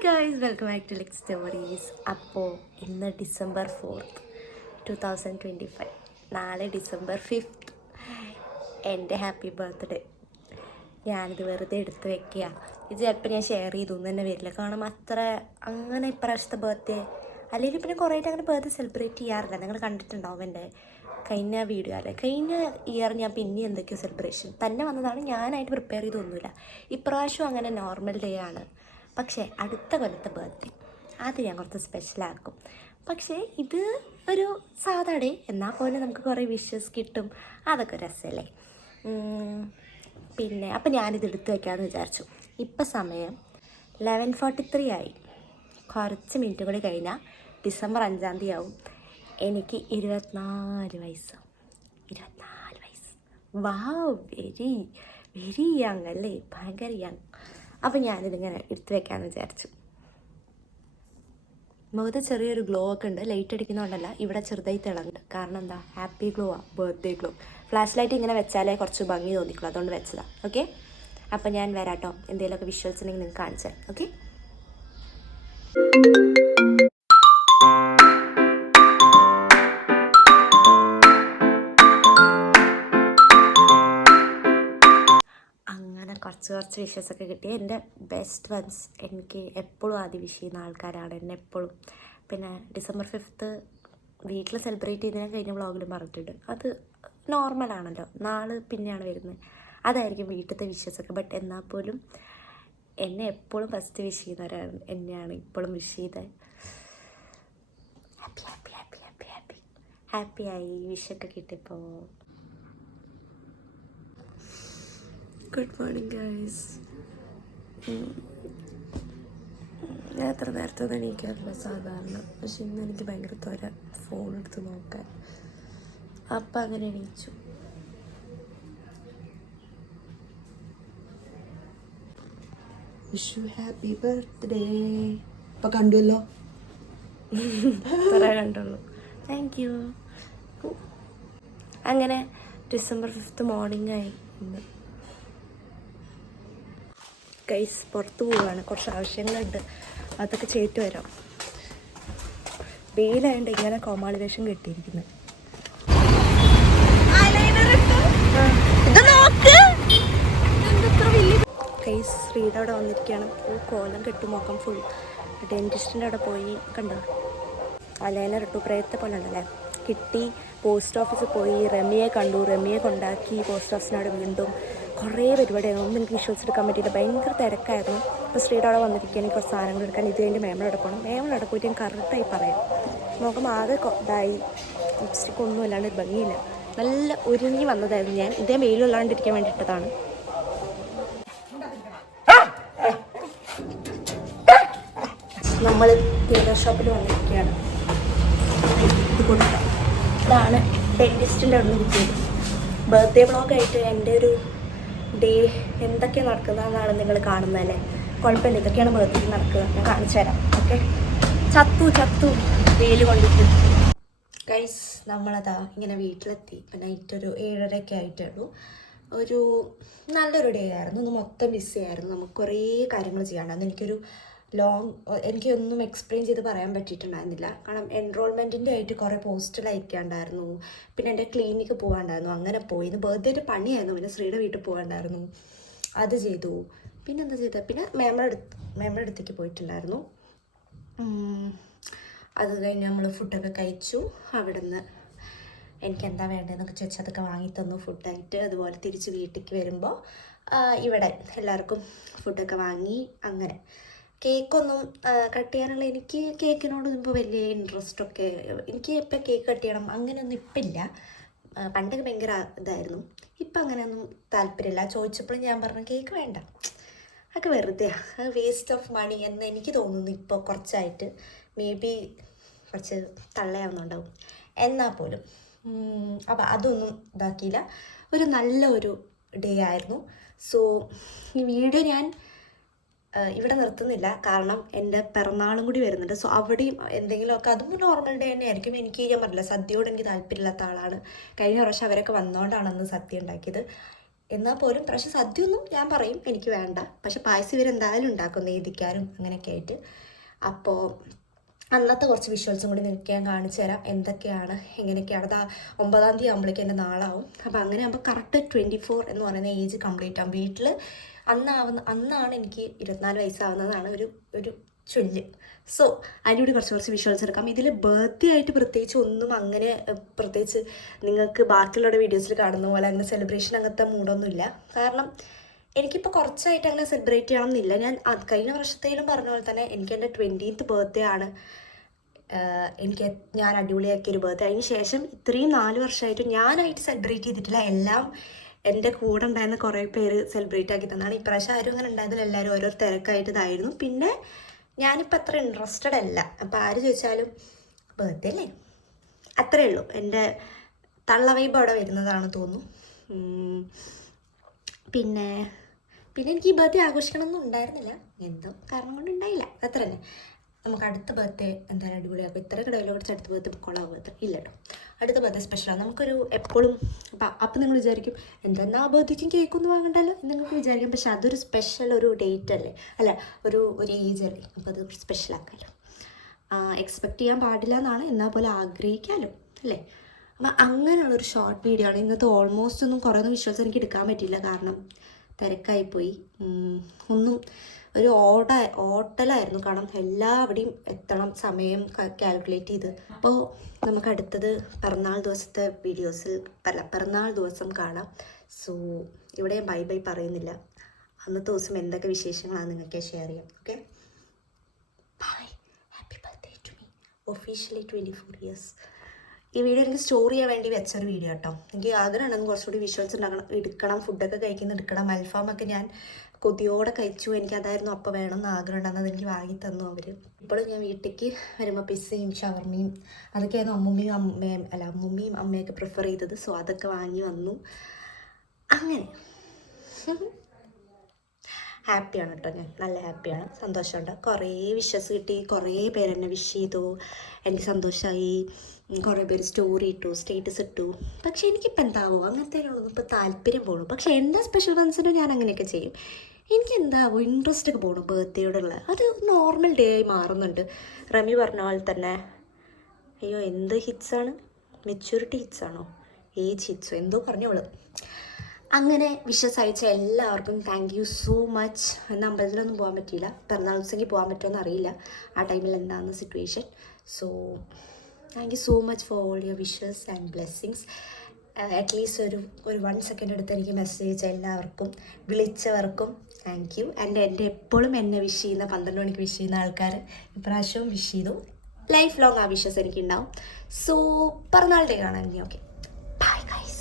Hi guys, welcome back to Lex's stories. അപ്പോൾ ഇന്ന് December 4th 2025, നാളെ December 5th എൻ്റെ ഹാപ്പി ബർത്ത്ഡേ. ഞാനിത് വെറുതെ എടുത്ത് വെക്കുക. ഇത് ചിലപ്പോൾ ഞാൻ ഷെയർ ചെയ്തൊന്നും തന്നെ വരില്ല, കാരണം അത്ര അങ്ങനെ ഇപ്രാവശ്യത്തെ ബർത്ത്ഡേ അല്ലെങ്കിൽ പിന്നെ കുറേ ആയിട്ട് അങ്ങനെ ബർത്ത്ഡേ സെലിബ്രേറ്റ് ചെയ്യാറില്ല. നിങ്ങൾ കണ്ടിട്ടുണ്ടാവും എൻ്റെ കഴിഞ്ഞ വീഡിയോ അല്ലേ. കഴിഞ്ഞ ഇയർ ഞാൻ പിന്നെ എന്തൊക്കെയോ സെലിബ്രേഷൻ തന്നെ വന്നതാണ്, ഞാനായിട്ട് പ്രിപ്പയർ ചെയ്തൊന്നുമില്ല. ഇപ്രാവശ്യം അങ്ങനെ നോർമൽ ഡേ ആണ്. പക്ഷേ അടുത്ത കൊല്ലത്തെ ബർത്ത്ഡേ അത് ഞാൻ കുറച്ച് സ്പെഷ്യലാക്കും. പക്ഷേ ഇത് ഒരു സാധാ ഡേ എന്നാൽ പോലെ നമുക്ക് കുറേ വിഷസ് കിട്ടും, അതൊക്കെ രസമല്ലേ. പിന്നെ അപ്പം ഞാനിത് എടുത്ത് വയ്ക്കാമെന്ന് വിചാരിച്ചു. ഇപ്പം സമയം 11:43 ആയി. കുറച്ച് മിനിറ്റ് കൂടി കഴിഞ്ഞാൽ December 5 ആവും. എനിക്ക് 24 വയസ്സ്. 24 വയസ്സ്, വാവ്, വെരി വെരി യങ് അല്ലേ, ഭയങ്കര യങ്. അപ്പം ഞാനിതിങ്ങനെ എടുത്ത് വെക്കാമെന്ന് വിചാരിച്ചു. മുഖത്ത് ചെറിയൊരു ഗ്ലോ ഒക്കെ ഉണ്ട്, ലൈറ്റ് അടിക്കുന്നതുകൊണ്ടല്ല, ഇവിടെ ചെറുതായി തിളങ്ങുന്നുണ്ട്. കാരണം എന്താ, ഹാപ്പി ഗ്ലോ ആ, ബർത്ത്ഡേ ഗ്ലോ. ഫ്ലാഷ് ലൈറ്റ് ഇങ്ങനെ വെച്ചാലേ കുറച്ച് ഭംഗി തോന്നിക്കുള്ളൂ, അതുകൊണ്ട് വെച്ചതാണ്. ഓക്കെ, അപ്പം ഞാൻ വരാട്ടോ. എന്തെങ്കിലുമൊക്കെ വിഷ്വൽസ് ഉണ്ടെങ്കിൽ നിങ്ങൾക്ക് കാണിച്ചാൽ. ഓക്കെ, കുറച്ച് വിഷസൊക്കെ കിട്ടി. എൻ്റെ ബെസ്റ്റ് ഫ്രണ്ട്സ് എനിക്ക് എപ്പോഴും ആദ്യം വിഷ് ചെയ്യുന്ന ആൾക്കാരാണ്, എന്നെ എപ്പോഴും. പിന്നെ December 5th വീട്ടിൽ സെലിബ്രേറ്റ് ചെയ്തതിന് കഴിഞ്ഞ വ്ളോഗിലും പറഞ്ഞിട്ടുണ്ട്. അത് നോർമലാണല്ലോ, നാളെ പിന്നെയാണ് വരുന്നത്, അതായിരിക്കും വീട്ടിലത്തെ വിഷസൊക്കെ. ബട്ട് എന്നാൽ പോലും എന്നെ എപ്പോഴും ഫസ്റ്റ് വിഷ് ചെയ്യുന്നവരാണ്, എന്നെയാണ് ഇപ്പോഴും വിഷ് ചെയ്തത്. Happy happy happy happy happy ഹാപ്പിയായി വിഷൊക്കെ കിട്ടിയപ്പോൾ. Good morning guys. ഞാൻ എത്ര നേരത്തെ ഒന്നും എണീക്കാറില്ല സാധാരണ, പക്ഷെ ഇന്ന് എനിക്ക് ഭയങ്കര ത്വര ഫോൺ എടുത്ത് നോക്കാൻ. അപ്പം അങ്ങനെ എണീച്ചു. Vishu happy birthday. ഇപ്പം കണ്ടുവല്ലോ, ഇത്ര കണ്ടുള്ളൂ. Thank you. അങ്ങനെ December 5th മോർണിംഗ് ആയി ഇന്ന്. ഗൈസ്, പുറത്ത് പോവുകയാണ്, കുറച്ച് ആവശ്യങ്ങളുണ്ട്, അതൊക്കെ ചെയ്തിട്ട് വരാം. വെയിലായതുകൊണ്ട് ഇങ്ങനെ കോമാളി വേഷം കെട്ടിയിരിക്കുന്നത്. ഗൈസ്, ശ്രീയുടെ അവിടെ വന്നിരിക്കുകയാണ്. കോലം കെട്ടും, മുഖം ഫുൾ. ഡെൻറ്റിസ്റ്റിൻ്റെ അവിടെ പോയി, കണ്ടോ, അലൈനർ ഇട്ടു, പ്രേത്തെ പോലെ ഉണ്ടല്ലേ, കിട്ടി. പോസ്റ്റ് ഓഫീസിൽ പോയി റമിയെ കണ്ടു, റമിയെ കൊണ്ടാക്കി പോസ്റ്റ് ഓഫീസിനവിടെ വീണ്ടും കുറേ പരിപാടിയായിരുന്നു. ഒന്നും എനിക്ക് വിശ്വസിച്ച് എടുക്കാൻ പറ്റിയില്ല, ഭയങ്കര തിരക്കായിരുന്നു. ഇപ്പോൾ ശ്രീയുടെ അവിടെ വന്നിരിക്കുക, എനിക്ക് കുറച്ച് സാധനങ്ങൾ എടുക്കാൻ. ഇത് കഴിഞ്ഞ് മേമയുടെ പോകണം. മേമയുടെ പോയിട്ട് ഞാൻ കറക്റ്റായി പറയാം. മുഖം ആകെ ഇതായി, ലിപ്സ്റ്റിക് ഒന്നും അല്ലാണ്ട് ഭംഗിയില്ല. നല്ല ഒരുങ്ങി വന്നതായിരുന്നു ഞാൻ, ഇതേ വെയിലുള്ളാണ്ടിരിക്കാൻ വേണ്ടിയിട്ടതാണ്. നമ്മൾ ടൈലർ ഷോപ്പിൽ വന്നിരിക്കുകയാണ്. ഇത് കൊടുക്കാം. ഇതാണ് ഡെൻറ്റിസ്റ്റിൻ്റെ അവിടെ നിന്ന് കിട്ടിയത്. ബർത്ത്ഡേ വ്ളോഗായിട്ട് എൻ്റെ ഒരു ഡേ എന്തൊക്കെ നടക്കുന്നതെന്നാണ് നിങ്ങൾ കാണുന്നതല്ലേ. കുഴപ്പമില്ല, ഇതൊക്കെയാണ് ബർത്ത്ഡേ നടക്കുക, ഞാൻ കാണിച്ചു തരാം. ഓക്കെ, ചത്തു വെയിൽ കൊണ്ടിട്ട്. ഗൈസ്, നമ്മളതാ ഇങ്ങനെ വീട്ടിലെത്തി. ഇപ്പം നൈറ്റ് ഒരു 7:30 ആയിട്ടുള്ളൂ. ഒരു നല്ലൊരു ഡേ ആയിരുന്നു. ഇന്ന് മൊത്തം ബിസി ആയിരുന്നു, നമുക്ക് കുറേ കാര്യങ്ങൾ ചെയ്യാണ്ടായിരുന്നു. എനിക്കൊന്നും എക്സ്പ്ലെയിൻ ചെയ്ത് പറയാൻ പറ്റിയിട്ടുണ്ടായിരുന്നില്ല, കാരണം എൻറോൾമെൻറ്റിൻ്റെ ആയിട്ട് കുറേ പോസ്റ്റൽ അയക്കാണ്ടായിരുന്നു. പിന്നെ എൻ്റെ ക്ലിനിക്ക് പോകാണ്ടായിരുന്നു, അങ്ങനെ പോയി. ഇന്ന് ബർത്ത്ഡേയുടെ പണിയായിരുന്നു. പിന്നെ ശ്രീയുടെ വീട്ടിൽ പോകാണ്ടായിരുന്നു, അത് ചെയ്തു. പിന്നെ എന്താ ചെയ്തത്, പിന്നെ മേമയുടെ അടുത്തേക്ക് പോയിട്ടുണ്ടായിരുന്നു. അത് കഴിഞ്ഞ് നമ്മൾ ഫുഡൊക്കെ കഴിച്ചു. അവിടെ നിന്ന് എനിക്ക് എന്താ വേണ്ടതെന്നൊക്കെ ചോദിച്ചാൽ അതൊക്കെ വാങ്ങിത്തന്നു ഫുഡായിട്ട്. അതുപോലെ തിരിച്ച് വീട്ടിലേക്ക് വരുമ്പോൾ ഇവിടെ എല്ലാവർക്കും ഫുഡൊക്കെ വാങ്ങി. അങ്ങനെ കേക്കൊന്നും കട്ട് ചെയ്യാനുള്ള, എനിക്ക് കേക്കിനോടൊന്നും ഇപ്പോൾ വലിയ ഇൻട്രസ്റ്റൊക്കെ, എനിക്ക് ഇപ്പം കേക്ക് കട്ട് ചെയ്യണം അങ്ങനെയൊന്നും ഇപ്പം ഇല്ല. പണ്ടൊക്കെ ഭയങ്കര ഇതായിരുന്നു, ഇപ്പം അങ്ങനെയൊന്നും താല്പര്യമില്ല. ചോദിച്ചപ്പോഴും ഞാൻ പറഞ്ഞു കേക്ക് വേണ്ട, അതൊക്കെ വെറുതെ, അത് വേസ്റ്റ് ഓഫ് മണി എന്ന് എനിക്ക് തോന്നുന്നു ഇപ്പോൾ കുറച്ചായിട്ട്. മേ ബി കുറച്ച് തള്ളയാവുന്നുണ്ടാവും, എന്നാൽ പോലും. അപ്പം അതൊന്നും ഇതാക്കിയില്ല. ഒരു നല്ലൊരു ഡേ ആയിരുന്നു. സോ ഈ വീഡിയോ ഞാൻ ഇവിടെ നിർത്തുന്നില്ല, കാരണം എൻ്റെ പിറന്നാളും കൂടി വരുന്നുണ്ട്. സോ അവിടെയും എന്തെങ്കിലുമൊക്കെ, അതും നോർമൽ ഡേ തന്നെ ആയിരിക്കും. എനിക്ക് ഞാൻ പറഞ്ഞില്ല, സദ്യയോട് എനിക്ക് താല്പര്യമില്ലാത്ത ആളാണ്. കഴിഞ്ഞ പ്രാവശ്യം അവരൊക്കെ വന്നുകൊണ്ടാണ് അന്ന് സദ്യ ഉണ്ടാക്കിയത്. എന്നാൽ പോലും പ്രാവശ്യം സദ്യയൊന്നും ഞാൻ പറയും എനിക്ക് വേണ്ട, പക്ഷെ പായസം ഇവരെന്തായാലും ഉണ്ടാക്കും നെയ്തിക്കാനും അങ്ങനെയൊക്കെ ആയിട്ട്. അപ്പോൾ അന്നത്തെ കുറച്ച് വിഷ്വൽസും കൂടി നിങ്ങൾക്ക് ഞാൻ കാണിച്ചു തരാം എന്തൊക്കെയാണ് എങ്ങനെയൊക്കെയാണ്. അത് 9-ാം തീയതി ആകുമ്പോഴേക്കും എൻ്റെ നാളാവും. അപ്പോൾ അങ്ങനെ ആകുമ്പോൾ കറക്റ്റ് 24 എന്ന് പറയുന്ന ഏജ് കംപ്ലീറ്റ് ആകും. വീട്ടിൽ അന്നാണ് എനിക്ക് 24 വയസ്സാവുന്നതാണ് ഒരു ചൊല്ല്. സോ അതിൻ്റെ കൂടി കുറച്ച് വിഷ്വൽസ് എടുക്കാം. ഇതിൽ ബർത്ത്ഡേ ആയിട്ട് പ്രത്യേകിച്ച് ഒന്നും അങ്ങനെ പ്രത്യേകിച്ച് നിങ്ങൾക്ക് ബാക്കിയുള്ള വീഡിയോസിൽ കാണുന്ന പോലെ അങ്ങനെ സെലിബ്രേഷൻ അങ്ങനത്തെ മൂഡൊന്നുമില്ല. കാരണം എനിക്കിപ്പോൾ കുറച്ചായിട്ട് അങ്ങനെ സെലിബ്രേറ്റ് ചെയ്യണമെന്നില്ല. കഴിഞ്ഞ വർഷത്തേലും പറഞ്ഞ പോലെ തന്നെ എനിക്ക് എൻ്റെ 20th ബർത്ത്ഡേ ആണ് ഞാൻ അടിപൊളിയാക്കിയൊരു ബർത്ത്ഡേ. അതിന് ശേഷം ഇത്രയും 4 വർഷമായിട്ട് ഞാനായിട്ട് സെലിബ്രേറ്റ് ചെയ്തിട്ടില്ല. എല്ലാം എൻ്റെ കൂടെ ഉണ്ടായിരുന്ന കുറേ പേര് സെലിബ്രേറ്റ് ആക്കി തന്നാണ്. ഇപ്രാവശ്യം ആരും അങ്ങനെ ഉണ്ടായതിൽ എല്ലാവരും ഓരോ തിരക്കായിട്ട് ഇതായിരുന്നു. പിന്നെ ഞാനിപ്പോൾ അത്ര ഇൻട്രസ്റ്റഡ് അല്ല. അപ്പോൾ ആര് ചോദിച്ചാലും ബർത്ത്ഡേ അല്ലേ, അത്രയേ ഉള്ളൂ. എൻ്റെ തള്ള വൈബ് അവിടെ വരുന്നതാണ് തോന്നുന്നു. പിന്നെ എനിക്ക് ഈ ബർത്ത്ഡേ ആഘോഷിക്കണമെന്നും ഉണ്ടായിരുന്നില്ല, എന്തോ കാരണം കൊണ്ട് ഉണ്ടായില്ല, അത്ര തന്നെ. നമുക്ക് അടുത്ത ബർത്ത്ഡേ എന്തായാലും അടിപൊളിയാക്കും. ഇത്രയൊക്കെ ഡയലോഗ് അടിച്ച് അടുത്ത ബർത്ത്ഡേ കൊള്ളാവും. ഇല്ല കേട്ടോ, അടുത്ത ബർത്ത്ഡേ സ്പെഷ്യലാണ്. നമുക്കൊരു എപ്പോഴും അപ്പം നിങ്ങൾ വിചാരിക്കും എന്തെന്നാ ബർത്ത്ഡേക്കും കേക്കൊന്നും വാങ്ങണ്ടല്ലോ എന്ന് നിങ്ങൾക്ക് വിചാരിക്കും. പക്ഷെ അതൊരു സ്പെഷ്യൽ ഒരു ഡേറ്റ് അല്ലേ, അല്ല ഒരു ഏജ് അല്ലേ. അപ്പോൾ അത് സ്പെഷ്യൽ ആക്കാമല്ലോ. എക്സ്പെക്റ്റ് ചെയ്യാൻ പാടില്ല എന്നാണ്, എന്നാൽ പോലെ ആഗ്രഹിക്കാമല്ലോ അല്ലേ. അപ്പം അങ്ങനെയുള്ളൊരു ഷോർട്ട് വീഡിയോ ആണ് ഇന്നത്തെ. ഓൾമോസ്റ്റ് ഒന്നും കുറേ വിഷ്വൽസ് എനിക്ക് എടുക്കാൻ പറ്റിയില്ല, കാരണം തിരക്കായിപ്പോയി. ഒന്നും ഒരു ഓട്ടലായിരുന്നു, കാരണം എല്ലാവിടെയും എത്തണം, സമയം കാൽക്കുലേറ്റ് ചെയ്ത്. അപ്പോൾ നമുക്ക് അടുത്തത് പിറന്നാൾ ദിവസത്തെ വീഡിയോസിൽ പിറന്നാൾ ദിവസം കാണാം. സോ ഇവിടെ ബൈ ബൈ പറയുന്നില്ല. അന്നത്തെ ദിവസം എന്തൊക്കെ വിശേഷങ്ങളാണ് നിങ്ങൾക്ക് ഷെയർ ചെയ്യാം. Okay, bye. Happy birthday to me. Officially 24 years. ഈ വീഡിയോ എനിക്ക് സ്റ്റോർ ചെയ്യാൻ വേണ്ടി വെച്ചൊരു വീഡിയോ കേട്ടോ. എനിക്ക് ആഗ്രഹമുണ്ടെങ്കിൽ കുറച്ചുകൂടി വിഷ്വൽസ് എടുക്കണം, ഫുഡൊക്കെ എടുക്കണം. അൽഫാമൊക്കെ ഞാൻ കൊതിയോടെ കഴിച്ചു. എനിക്കതായിരുന്നു അപ്പോൾ വേണമെന്ന് ആഗ്രഹം ഉണ്ടാകുന്നത്. എനിക്ക് വാങ്ങി തന്നു അവർ. ഇപ്പോഴും ഞാൻ വീട്ടിലേക്ക് വരുമ്പോൾ പിസ്സയും ഷവർമയും അതൊക്കെയായിരുന്നു അമ്മൂമ്മയും അമ്മയൊക്കെ പ്രിഫർ ചെയ്തത്. സോ അതൊക്കെ വാങ്ങി വന്നു. അങ്ങനെ ഹാപ്പിയാണ് കേട്ടോ, ഞാൻ നല്ല ഹാപ്പിയാണ്, സന്തോഷമുണ്ട്. കുറേ വിഷസ് കിട്ടി, കുറേ പേരെന്നെ വിഷ് ചെയ്തു, എനിക്ക് സന്തോഷമായി. കുറേ പേര് സ്റ്റോറി ഇട്ടു, സ്റ്റേറ്റസ് ഇട്ടു. പക്ഷേ എനിക്കിപ്പോൾ എന്താവും അങ്ങനത്തേനൊന്നും ഇപ്പോൾ താല്പര്യം പോകണം. പക്ഷേ എൻ്റെ സ്പെഷ്യൽ വൺസിനും ഞാൻ അങ്ങനെയൊക്കെ ചെയ്യും. എനിക്ക് എന്താവും ഇൻട്രസ്റ്റ് ഒക്കെ പോകണം ബർത്ത്ഡേയോടുള്ള. അത് നോർമൽ ഡേ ആയി മാറുന്നുണ്ട്. റമി പറഞ്ഞ പോലെ തന്നെ. അയ്യോ എന്ത് ഹിറ്റ്സാണ്, മെച്യൂരിറ്റി ഹിറ്റ്സാണോ, ഏജ് ഹിറ്റ്സോ എന്തോ പറഞ്ഞോളൂ. അങ്ങനെ വിഷസ് അയച്ച എല്ലാവർക്കും താങ്ക് യു സോ മച്ച്. എന്ന അമ്പലത്തിലൊന്നും പോകാൻ പറ്റിയില്ല, പിറന്നാൾ ദിവസമെങ്കിൽ പോകാൻ പറ്റുമെന്ന് അറിയില്ല ആ ടൈമിൽ എന്താണെന്ന് situation. So thank you so much for all your wishes and blessings. At least ഒരു 1 സെക്കൻഡ് എടുത്ത് എനിക്ക് മെസ്സേജ് അയച്ച എല്ലാവർക്കും, വിളിച്ചവർക്കും താങ്ക് യു. എൻ്റെ എപ്പോഴും എന്നെ വിഷ് ചെയ്യുന്ന 12 മണിക്ക് വിഷ് ചെയ്യുന്ന ആൾക്കാർ ഇപ്രാവശ്യവും വിഷ് ചെയ്തു. ലൈഫ് ലോങ് ആ വിഷസ് എനിക്കുണ്ടാവും. സോ പിറന്നാൾ ഡേ കാണാൻ ഇനി. Okay, bye guys.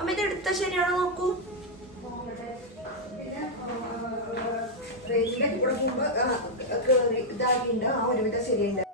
അമ്മ ഇത് എടുത്താൽ ശരിയാണോ നോക്കൂ. ഇതാക്കിണ്ട് ആ ഒരുവിധം ശരിയുണ്ട്.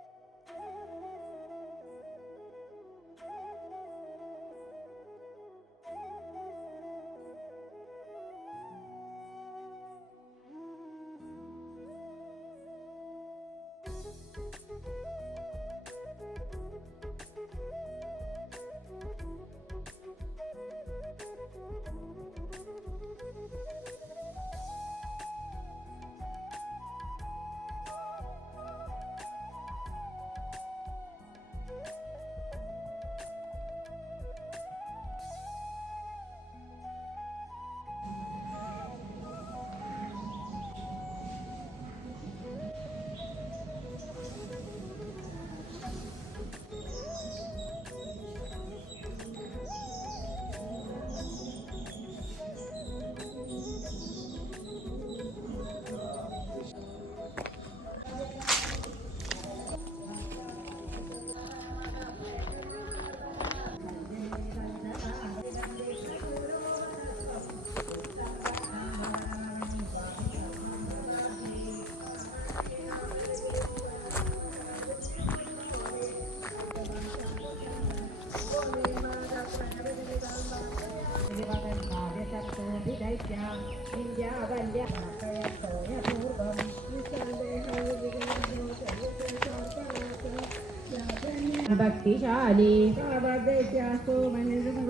ഭക്തിശാലി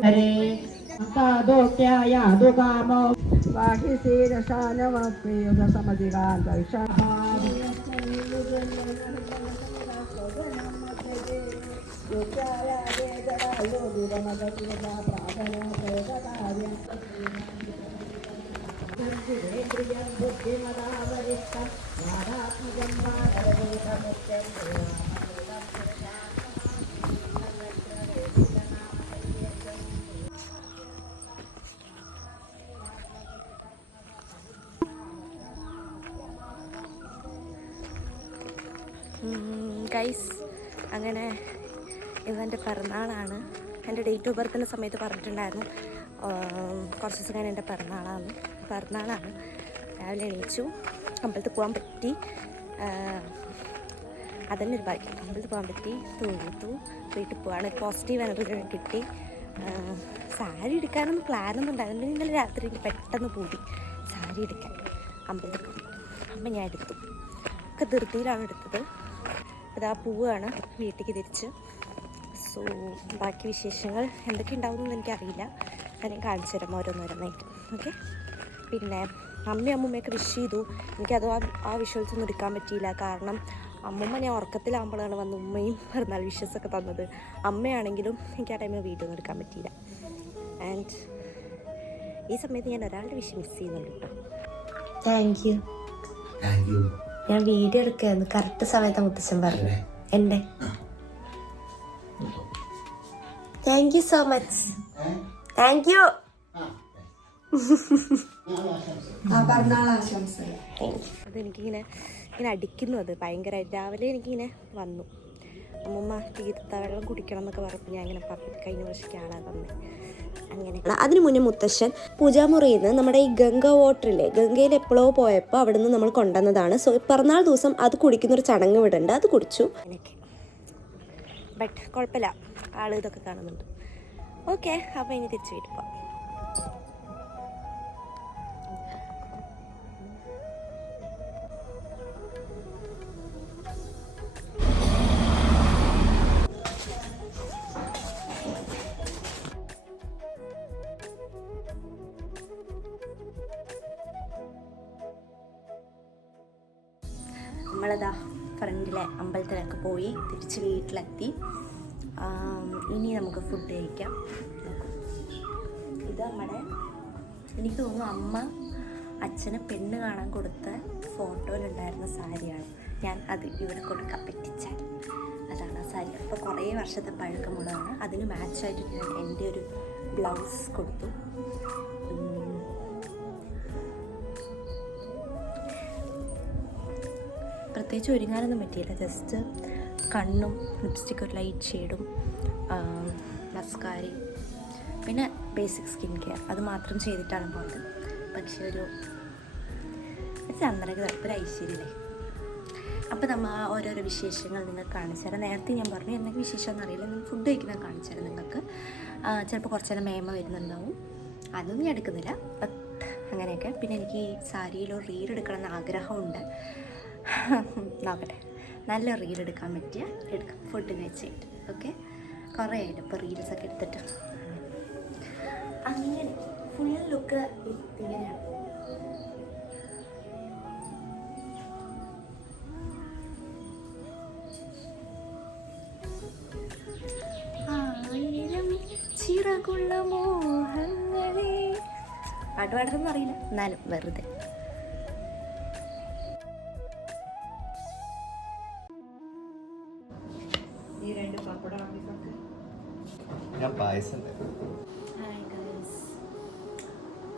ഹരേ സാധോക്യായാതു കാമോ ഗൈസ്, അങ്ങനെ ഇതെൻ്റെ പിറന്നാളാണ്. എൻ്റെ ഡേറ്റ് ഓഫ് ബർത്തിൻ്റെ സമയത്ത് പറഞ്ഞിട്ടുണ്ടായിരുന്നു കുറച്ച് ദിവസം കഴിഞ്ഞ് എൻ്റെ പിറന്നാളാണ്. രാവിലെ എണീച്ചു, അമ്പലത്തിൽ പോകാൻ പറ്റി. അതന്നെ ഒരു ഭാഗ്യം. അമ്പലത്തിൽ പോകാൻ പറ്റി, തൊഴുതു, വീട്ടിൽ പോകാൻ ഒരു പോസിറ്റീവ് എനർജി കിട്ടി. സാരി എടുക്കാനൊന്നും പ്ലാനൊന്നും ഉണ്ടായിരുന്നു. ഇന്നലെ രാത്രി എനിക്ക് പെട്ടെന്ന് കൂടി സാരി എടുക്കാൻ അമ്പലത്തിൽ പോയി. അപ്പം ഞാൻ എടുത്തു. ഒക്കെ ധൃതിയിലാണ് എടുത്തത്. ഇതാ പോവുകയാണ് വീട്ടിലേക്ക് തിരിച്ച്. സോ ബാക്കി വിശേഷങ്ങൾ എന്തൊക്കെ ഉണ്ടാവുമെന്ന് എനിക്കറിയില്ല. ഞാൻ കാണിച്ചു തരാം ഓരോന്നോരോന്നായിട്ട്. ഓക്കെ. പിന്നെ അമ്മയൊക്കെ വിഷ് ചെയ്തു. എനിക്കത് ആ വിഷ്വൽസ് ഒന്നും എടുക്കാൻ പറ്റിയില്ല. കാരണം അമ്മൂമ്മ ഞാൻ ഉറക്കത്തിലാകുമ്പോഴാണ് വന്ന് ഉമ്മയും പിറന്നാൾ വിഷസൊക്കെ തന്നത്. അമ്മയാണെങ്കിലും എനിക്ക് ആ ടൈമിൽ വീഡിയോ ഒന്നും എടുക്കാൻ പറ്റിയില്ല. ആൻഡ് ഈ സമയത്ത് ഞാൻ ഒരാളുടെ വിഷ് മിസ് ചെയ്യുന്നുണ്ട് കേട്ടോ. Thank you. ഞാൻ വീഡിയോ എടുക്കുകയായിരുന്നു. കറക്റ്റ് സമയത്ത് മുത്തച്ഛൻ പറഞ്ഞു എൻ്റെ. Thank you so much. Thank you. അതെനിക്കിങ്ങനെ അടിക്കുന്നു. അത് ഭയങ്കരമായിട്ട് രാവിലെ എനിക്കിങ്ങനെ വന്നു. അമ്മൂമ്മ തീർത്ത വെള്ളം കുടിക്കണം എന്നൊക്കെ പറഞ്ഞപ്പോൾ ഞാൻ ഇങ്ങനെ പറഞ്ഞു. കഴിഞ്ഞ വർഷത്തേക്ക് ആളാണ് വന്നത്. അങ്ങനെ അതിന് മുന്നേ മുത്തശ്ശൻ പൂജാമുറിയിൽ നിന്ന് നമ്മുടെ ഈ ഗംഗ വാട്ടറില്ലേ, ഗംഗയിൽ എപ്പോഴോ പോയപ്പോൾ അവിടെ നിന്ന് നമ്മൾ കൊണ്ടുവന്നതാണ്. സോ പിറന്നാൾ ദിവസം അത് കുടിക്കുന്നൊരു ചടങ്ങ് ഇവിടെ ഉണ്ട്. അത് കുടിച്ചു. എനിക്ക് ബട്ട് കുഴപ്പമില്ല, ആൾ ഇതൊക്കെ കാണുന്നുണ്ട്. ഓക്കെ, അപ്പോൾ ഇനി തിരിച്ചു വീട്ടിൽ പോവാം. നമ്മളതാ ഫ്രണ്ടിലെ അമ്പലത്തിലൊക്കെ പോയി തിരിച്ച് വീട്ടിലെത്തി. ഇനി നമുക്ക് ഫുഡ് കഴിക്കാം. ഇത് നമ്മുടെ, എനിക്ക് തോന്നുന്നു അമ്മ അച്ഛനെ പെണ്ണ് കാണാൻ കൊടുത്ത ഫോട്ടോയിലുണ്ടായിരുന്ന സാരിയാണ്. ഞാൻ അത് ഇവിടെ കൊടുക്കാൻ പറ്റിച്ചാൽ അതാണ് ആ സാരി. അപ്പോൾ കുറേ വർഷത്തെ പഴക്കമുള്ളതാണ്. അതിന് മാച്ചായിട്ട് ഞാൻ എൻ്റെ ഒരു ബ്ലൗസ് കൊടുത്തു. പ്രത്യേകിച്ച് ഒരുങ്ങാനൊന്നും പറ്റിയില്ല. ജസ്റ്റ് കണ്ണും ലിപ്സ്റ്റിക്കും ഒരു ലൈറ്റ് ഷെയ്ഡും മസ്കാരയും പിന്നെ ബേസിക് സ്കിൻ കെയർ അത് മാത്രം ചെയ്തിട്ടാണ് പോയത്. പക്ഷേ ഒരു ചന്ദ്രക്ക് ഒരു ഐശ്വര്യമില്ലേ. അപ്പോൾ നമ്മൾ ആ ഓരോരോ വിശേഷങ്ങൾ നിങ്ങൾക്ക് കാണിച്ചു തരാം. നേരത്തെ ഞാൻ പറഞ്ഞു എന്തെങ്കിലും വിശേഷമൊന്നും അറിയില്ല. നിങ്ങൾ ഫുഡ് കഴിക്കുന്നത് കാണിച്ചു തരാം നിങ്ങൾക്ക്. ചിലപ്പോൾ കുറച്ച് നേരം മേമ വരുന്നുണ്ടാവും. അതൊന്നും ഞാൻ എടുക്കുന്നില്ല. ബട്ട് അങ്ങനെയൊക്കെ. പിന്നെ എനിക്ക് ഈ സാരിയിലൊരു റീൽ എടുക്കണമെന്ന് ആഗ്രഹമുണ്ട്. നോക്കട്ടെ, നല്ല റീൽ എടുക്കാൻ പറ്റിയ എടുക്കാം ഫുഡ് കഴിച്ചിട്ട്. ഓക്കെ, കുറേ ആയിട്ട് ഇപ്പോൾ റീൽസൊക്കെ എടുത്തിട്ട്. അങ്ങനെ ഫുൾ ലുക്ക് ഇങ്ങനെയാണ്. ആയിരം ചിറകുള്ള മോഹങ്ങളെ പാട്ട് പാടുന്നൊന്നും അറിയില്ല, എന്നാലും വെറുതെ.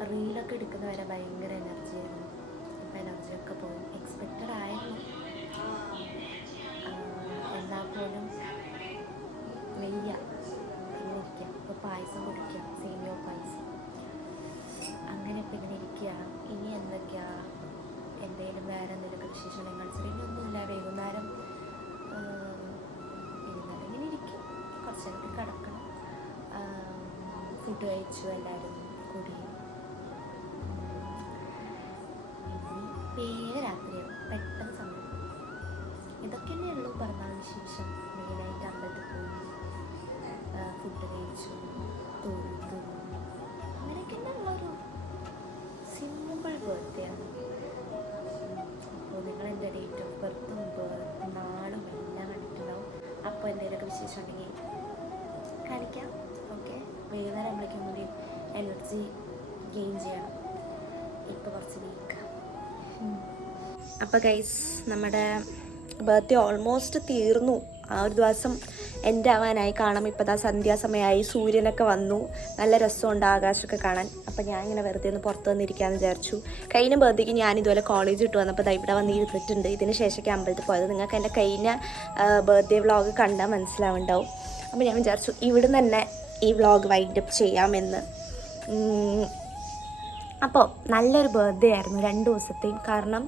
റീലൊക്കെ എടുക്കുന്നവരെ ഭയങ്കര എനർജിയായിരുന്നു. ഇപ്പം എനർജിയൊക്കെ പോയി. എക്സ്പെക്റ്റഡ് ആയിരുന്നു, എന്നാൽ പോലും വയ്യ. ഇങ്ങനെ ഇരിക്കുക. ഇപ്പോൾ പായസം കുടിക്കുക, സേമിയോ പായസം. അങ്ങനെ ഇപ്പം ഇങ്ങനെ ഇരിക്കുകയാണ്. ഇനി എന്തൊക്കെയാണ്, എന്തെങ്കിലും വേറെ എന്തെങ്കിലും വിശേഷങ്ങൾ കാണിച്ചിട്ട് ഇനിയൊന്നുമില്ല. വൈകുന്നേരം ഇങ്ങനെ ഇരിക്കും. കുറച്ച് നേരത്തിൽ കിടക്കണം. ഫുഡ് കഴിച്ചു എല്ലാവരും കൂടി. ഫുഡ് കഴിച്ചു, തൊഴുതു, അങ്ങനെയൊക്കെ ഉള്ളൊരു സിമ്പിൾ ബർത്ത്ഡേ ആണ്. അപ്പോൾ നിങ്ങൾ എൻ്റെ ഡേറ്റ് ഓഫ് ബർത്തും നാളും എല്ലാം കണ്ടിട്ടുണ്ടാവും. അപ്പോൾ എന്തെങ്കിലുമൊക്കെ വിശേഷം ഉണ്ടെങ്കിൽ കാണിക്കാം. ഓക്കെ, വൈകുന്നേരം ആകുമ്പോഴേക്കും കൂടി എനർജി ഗെയിൻ ചെയ്യണം. ഇപ്പോൾ കുറച്ച് വീക്കാണ്. അപ്പോൾ ഗൈസ്, നമ്മുടെ ബർത്ത്ഡേ ഓൾമോസ്റ്റ് തീർന്നു. ആ ഒരു ദിവസം എൻ്റെ ആവാനായി. കാണാം, ഇപ്പോൾ സന്ധ്യാസമയമായി, സൂര്യനൊക്കെ വന്നു, നല്ല രസമുണ്ട് ആകാശമൊക്കെ കാണാൻ. അപ്പോൾ ഞാൻ ഇങ്ങനെ വെറുതെ ഒന്ന് പുറത്ത് വന്നിരിക്കാമെന്ന് വിചാരിച്ചു. കഴിഞ്ഞ ബർത്ത്ഡേക്ക് ഞാൻ ഇതുപോലെ കോളേജ് ഇട്ട് വന്നപ്പോൾ ഇവിടെ വന്ന് ഇരുന്നിട്ടുണ്ട്. ഇതിന് ശേഷമൊക്കെ അമ്പലത്തിൽ പോയത്. നിങ്ങൾക്ക് എൻ്റെ കഴിഞ്ഞ ബർത്ത്ഡേ വ്ളോഗ് കണ്ടാൽ മനസ്സിലാവുണ്ടാവും. അപ്പോൾ ഞാൻ വിചാരിച്ചു ഇവിടുന്ന് തന്നെ ഈ വ്ളോഗ് വൈൻഡപ്പ് ചെയ്യാമെന്ന്. അപ്പോൾ നല്ലൊരു ബർത്ത്ഡേ ആയിരുന്നു 2 ദിവസത്തെയും. കാരണം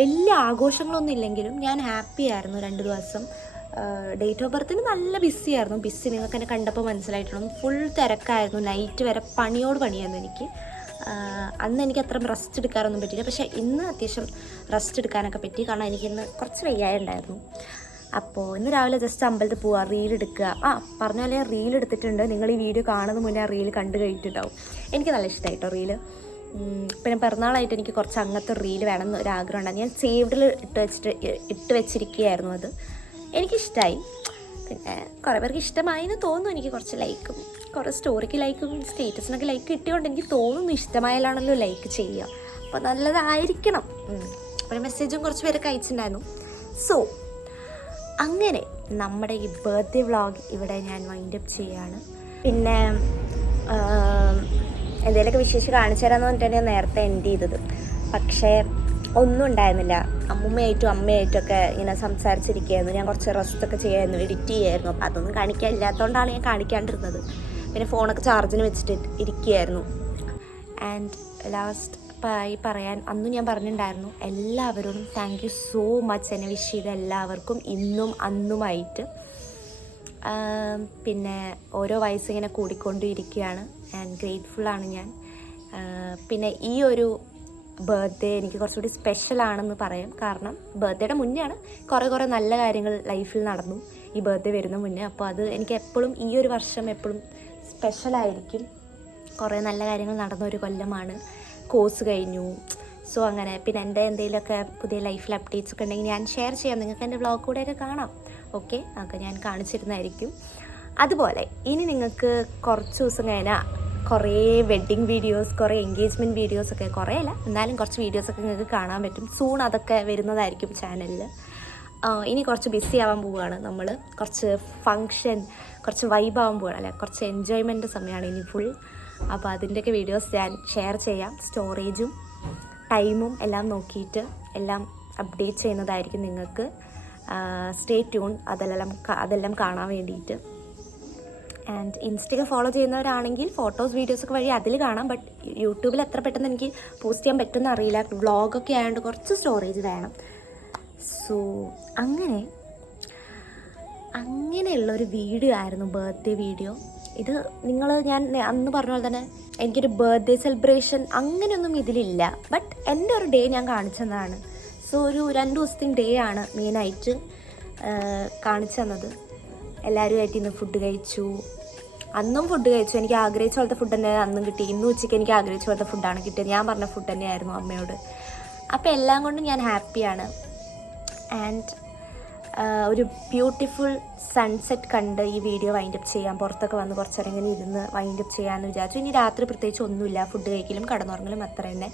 വലിയ ആഘോഷങ്ങളൊന്നും ഇല്ലെങ്കിലും ഞാൻ ഹാപ്പി ആയിരുന്നു 2 ദിവസം. ഡേറ്റ് ഓഫ് ബർത്തിന് നല്ല ബിസി ആയിരുന്നു. ബിസി നിങ്ങൾക്ക് എന്നെ കണ്ടപ്പോൾ മനസ്സിലായിട്ടുണ്ട്. ഫുൾ തിരക്കായിരുന്നു, നൈറ്റ് വരെ പണിയോട് പണിയായിരുന്നു എനിക്ക്. അന്ന് എനിക്ക് അത്ര റെസ്റ്റ് എടുക്കാറൊന്നും പറ്റിയില്ല. പക്ഷേ ഇന്ന് അത്യാവശ്യം റെസ്റ്റ് എടുക്കാനൊക്കെ പറ്റി. കാരണം എനിക്കിന്ന് കുറച്ച് വയ്യായുണ്ടായിരുന്നു. അപ്പോൾ ഇന്ന് രാവിലെ ജസ്റ്റ് അമ്പലത്തിൽ പോവുക, റീൽ എടുക്കുക. പറഞ്ഞ പോലെ റീൽ എടുത്തിട്ടുണ്ട്. നിങ്ങൾ ഈ വീഡിയോ കാണുന്ന മുന്നേ ആ റീൽ കണ്ടു കഴിഞ്ഞിട്ടുണ്ടാവും. എനിക്ക് നല്ല ഇഷ്ടമായിട്ടോ റീല്. പിന്നെ പിറന്നാളായിട്ട് എനിക്ക് കുറച്ച് അങ്ങനത്തെ റീൽ വേണമെന്ന് ഒരു ആഗ്രഹം ഉണ്ടായിരുന്നു. ഞാൻ സേവ്ഡിൽ ഇട്ട് വെച്ചിരിക്കുകയായിരുന്നു. അത് എനിക്കിഷ്ടമായി. പിന്നെ കുറേ പേർക്ക് ഇഷ്ടമായി എന്ന് തോന്നുന്നു. എനിക്ക് കുറച്ച് ലൈക്കും, കുറേ സ്റ്റോറിക്ക് ലൈക്കും, സ്റ്റേറ്റസിനൊക്കെ ലൈക്ക് കിട്ടിയതുകൊണ്ട് എനിക്ക് തോന്നുന്നു ഇഷ്ടമായാലാണല്ലോ ലൈക്ക് ചെയ്യുക. അപ്പോൾ നല്ലതായിരിക്കണം. അപ്പോൾ മെസ്സേജും കുറച്ച് പേരൊക്കെ അയച്ചിട്ടുണ്ടായിരുന്നു. സോ അങ്ങനെ നമ്മുടെ ഈ ബർത്ത്ഡേ വ്ളോഗ് ഇവിടെ ഞാൻ വൈൻഡപ്പ് ചെയ്യുകയാണ്. പിന്നെ എന്തെങ്കിലുമൊക്കെ വിശേഷം കാണിച്ചു തരാമെന്ന് പറഞ്ഞിട്ടാണ് ഞാൻ നേരത്തെ എൻഡ് ചെയ്തത്. പക്ഷേ ഒന്നും ഉണ്ടായിരുന്നില്ല. അമ്മൂമ്മയായിട്ടും അമ്മയായിട്ടൊക്കെ ഇങ്ങനെ സംസാരിച്ചിരിക്കുകയായിരുന്നു. ഞാൻ കുറച്ച് റെസ്റ്റൊക്കെ ചെയ്യായിരുന്നു, എഡിറ്റ് ചെയ്യായിരുന്നു. അപ്പോൾ അതൊന്നും കാണിക്കാനില്ലാത്തതുകൊണ്ടാണ് ഞാൻ കാണിക്കാണ്ടിരുന്നത്. പിന്നെ ഫോണൊക്കെ ചാർജിന് വെച്ചിട്ട് ഇരിക്കുകയായിരുന്നു. ആൻഡ് ലാസ്റ്റ് പറയാൻ അന്നും ഞാൻ പറഞ്ഞിട്ടുണ്ടായിരുന്നു, എല്ലാവരോടും താങ്ക് യു സോ മച്ച് എന്നെ വിഷ് ചെയ്ത എല്ലാവർക്കും ഇന്നും അന്നുമായിട്ട്. പിന്നെ ഓരോ വയസ്സിങ്ങനെ കൂടിക്കൊണ്ടിരിക്കുകയാണ്. ആൻഡ് ഗ്രേറ്റ്ഫുള്ളാണ് ഞാൻ. പിന്നെ ഈ ഒരു ബർത്ത്ഡേ എനിക്ക് കുറച്ചുകൂടി സ്പെഷ്യലാണെന്ന് പറയാം. കാരണം ബർത്ത്ഡേയുടെ മുന്നെയാണ് കുറേ നല്ല കാര്യങ്ങൾ ലൈഫിൽ നടന്നു ഈ ബർത്ത്ഡേ വരുന്ന മുന്നേ. അപ്പോൾ അത് എനിക്ക് എപ്പോഴും ഈ ഒരു വർഷം എപ്പോഴും സ്പെഷ്യലായിരിക്കും. കുറേ നല്ല കാര്യങ്ങൾ നടന്ന ഒരു കൊല്ലമാണ്. കോഴ്സ് കഴിഞ്ഞു. സോ അങ്ങനെ പിന്നെ എൻ്റെ എന്തെങ്കിലുമൊക്കെ പുതിയ ലൈഫിൽ അപ്ഡേറ്റ്സ് ഒക്കെ ഉണ്ടെങ്കിൽ ഞാൻ ഷെയർ ചെയ്യാം. നിങ്ങൾക്ക് എൻ്റെ വ്ളോഗ് കൂടെയൊക്കെ കാണാം. ഓക്കെ, അതൊക്കെ ഞാൻ കാണിച്ചിരുന്നതായിരിക്കും. അതുപോലെ ഇനി നിങ്ങൾക്ക് കുറച്ച് ദിവസം കഴിഞ്ഞാൽ കുറേ വെഡ്ഡിങ് വീഡിയോസ്, കുറേ എൻഗേജ്മെൻറ്റ് വീഡിയോസൊക്കെ, കുറേ അല്ല എന്നാലും കുറച്ച് വീഡിയോസൊക്കെ നിങ്ങൾക്ക് കാണാൻ പറ്റും. സൂൺ അതൊക്കെ വരുന്നതായിരിക്കും ചാനലിൽ. ഇനി കുറച്ച് ബിസി ആവാൻ പോവുകയാണ് നമ്മൾ. കുറച്ച് ഫങ്ഷൻ, കുറച്ച് വൈബാവാൻ പോവുകയാണ്, അല്ലെ കുറച്ച് എൻജോയ്മെൻറ്റ് സമയമാണ് ഇനി ഫുൾ. അപ്പോൾ അതിൻ്റെയൊക്കെ വീഡിയോസ് ഞാൻ ഷെയർ ചെയ്യാം. സ്റ്റോറേജും ടൈമും എല്ലാം നോക്കിയിട്ട് എല്ലാം അപ്ഡേറ്റ് ചെയ്യുന്നതായിരിക്കും നിങ്ങൾക്ക്. സ്റ്റേ ട്യൂൺ അതെല്ലാം കാണാൻ വേണ്ടിയിട്ട്. ആൻഡ് ഇൻസ്റ്റയൊക്കെ ഫോളോ ചെയ്യുന്നവരാണെങ്കിൽ ഫോട്ടോസ് വീഡിയോസൊക്കെ വഴി അതിൽ കാണാം. ബട്ട് യൂട്യൂബിൽ എത്ര പെട്ടെന്ന് എനിക്ക് പോസ്റ്റ് ചെയ്യാൻ പറ്റുമെന്ന് അറിയില്ല. വ്ളോഗൊക്കെ ആയതുകൊണ്ട് കുറച്ച് സ്റ്റോറേജ് വേണം. സോ അങ്ങനെയുള്ളൊരു വീഡിയോ ആയിരുന്നു ബർത്ത്ഡേ വീഡിയോ. ഇത് ഞാൻ അന്ന് പറഞ്ഞ പോലെ തന്നെ എനിക്കൊരു ബർത്ത്ഡേ സെലിബ്രേഷൻ അങ്ങനെയൊന്നും ഇതിലില്ല. ബട്ട് എൻ്റെ ഒരു ഡേ ഞാൻ കാണിച്ചതാണ്. സോ ഒരു 2 ദിവസത്തെ ഡേ ആണ് മെയിനായിട്ട് കാണിച്ചു തന്നത്. എല്ലാവരുമായിട്ട് ഇന്ന് ഫുഡ് കഴിച്ചു. അന്നും ഫുഡ് കഴിച്ചു. എനിക്ക് ആഗ്രഹിച്ച പോലത്തെ ഫുഡ് തന്നെ അന്നും കിട്ടി. ഇന്നും ഉച്ചയ്ക്ക് എനിക്ക് ആഗ്രഹിച്ച പോലത്തെ ഫുഡാണ് കിട്ടിയത്. ഞാൻ പറഞ്ഞ ഫുഡ് തന്നെയായിരുന്നു അമ്മയോട്. അപ്പോൾ എല്ലാം കൊണ്ടും ഞാൻ ഹാപ്പിയാണ്. ആൻഡ് ഒരു ബ്യൂട്ടിഫുൾ സൺസെറ്റ് കണ്ട് ഈ വീഡിയോ വൈൻഡപ്പ് ചെയ്യാം. പുറത്തൊക്കെ വന്ന് കുറച്ചേരം ഇങ്ങനെ ഇരുന്ന് വൈൻഡപ്പ് ചെയ്യാമെന്ന് വിചാരിച്ചു. ഇനി രാത്രി പ്രത്യേകിച്ച് ഒന്നുമില്ല. ഫുഡ് കഴിക്കലും കടന്നുറങ്ങലും അത്ര തന്നെ.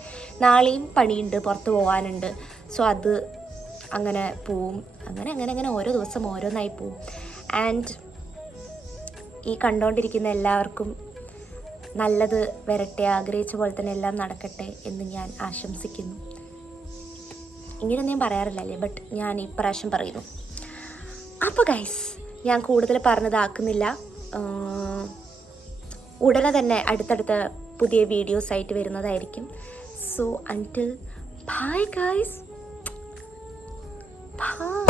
നാളെയും പണിയുണ്ട്, പുറത്ത് പോകാനുണ്ട്. സോ അത് അങ്ങനെ പോവും. അങ്ങനെ ഓരോ ദിവസം ഓരോന്നായി പോവും. ആൻഡ് ഈ കണ്ടുകൊണ്ടിരിക്കുന്ന എല്ലാവർക്കും നല്ലത് വരട്ടെ, ആഗ്രഹിച്ച പോലെ തന്നെ എല്ലാം നടക്കട്ടെ എന്ന് ഞാൻ ആശംസിക്കുന്നു. ഇങ്ങനെയൊന്നും ഞാൻ പറയാറില്ലല്ലേ, ബട്ട് ഞാൻ ഇപ്രാവശ്യം പറയുന്നു. അപ്പോൾ ഗൈസ്, ഞാൻ കൂടുതൽ പറഞ്ഞതാക്കുന്നില്ല. ഉടനെ തന്നെ അടുത്തടുത്ത പുതിയ വീഡിയോസ് ആയിട്ട് വരുന്നതായിരിക്കും. So until bye guys, by.